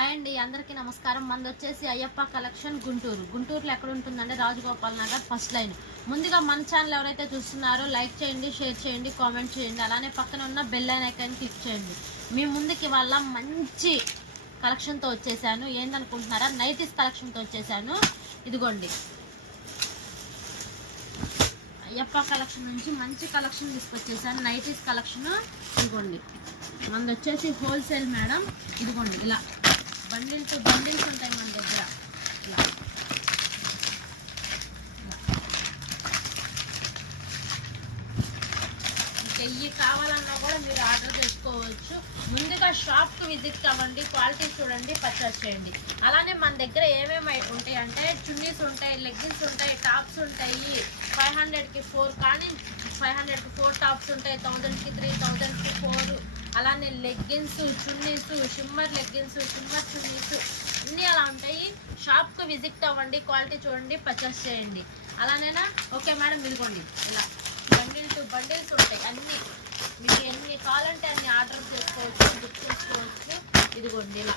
Hi అండి, అందరికీ నమస్కారం. మనది వచ్చేసి అయ్యప్ప కలెక్షన్ గుంటూరులో ఎక్కడ ఉంటుందంటే రాజగోపాల్ నగర్ ఫస్ట్ లైన్. ముందుగా మన ఛానల్ ఎవరైతే చూస్తున్నారో లైక్ చేయండి, షేర్ చేయండి, కామెంట్ చేయండి. అలానే పక్కన ఉన్న బెల్ ఐకాన్ క్లిక్ చేయండి. మీ ముందుకి వాళ్ళ మంచి కలెక్షన్తో వచ్చేసాను. ఏందనుకుంటున్నారా? నైటీస్ కలెక్షన్తో వచ్చేసాను. ఇదిగోండి, అయ్యప్ప కలెక్షన్ నుంచి మంచి కలెక్షన్ తీసుకొచ్చేసాను. నైటీస్ కలెక్షన్ ఇదిగోండి. మనది వచ్చేసి హోల్సేల్ మేడం. ఇదిగోండి, ఇలా బండిల్ టు బండిల్స్ ఉంటాయి మన దగ్గర. ఇలా ఇవి కావాలన్నా కూడా మీరు ఆర్డర్ చేసుకోవచ్చు. ముందుగా షాప్కి విజిట్ అవ్వండి, క్వాలిటీ చూడండి, పర్చేస్ చేయండి. అలానే మన దగ్గర ఏమేమి ఉంటాయి అంటే చున్నీస్ ఉంటాయి, లెగ్గిన్స్ ఉంటాయి, టాప్స్ ఉంటాయి. 500కి 4 కానీ 500కి 4 టాప్స్ ఉంటాయి, 1000కి 3, 1000కి 4. అలానే leggings, chunnis, shimmer leggings, shimmer chunnis అన్నీ అలా ఉంటాయి. షాప్కి విజిట్ అవ్వండి, క్వాలిటీ చూడండి, పర్చేస్ చేయండి. అలానేనా? ఓకే మేడం, ఇదిగోండి ఇలా బండిల్ టు బండిల్స్ ఉంటాయి. అన్నీ మీకు ఎన్ని కావాలంటే అన్ని ఆర్డర్ చేసుకోవచ్చు, బుక్ చేసుకోవచ్చు. ఇదిగోండి ఇలా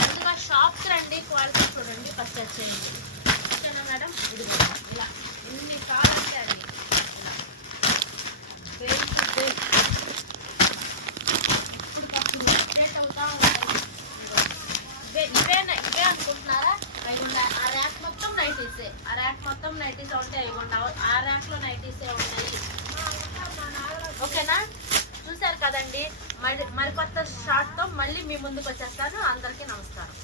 ముందుగా షాప్కి రండి, క్వాలిటీ చూడండి, పర్చేస్ చేయండి. ఓకేనా మేడం? ఇదిగోండి ఇలా ఎన్ని కావాలంటే అన్ని ఇలా రేట్ టు రేట్ ఇప్పటికప్పుడు రేట్ అవుతా ఉంటాయి. ఇవే అనుకుంటున్నారా? అయిగుండా ఆ ర్యాక్ మొత్తం నైటీసే, ఆ ర్యాక్ మొత్తం నైటీసే ఉంటాయి. అయిగుండా ఆ ర్యాక్లో నైటీసే ఉంటాయి. ఓకేనా? చూశారు కదండి. మరికొత్త షార్ట్తో మళ్ళీ మీ ముందుకు వచ్చేస్తాను. అందరికీ నమస్కారం.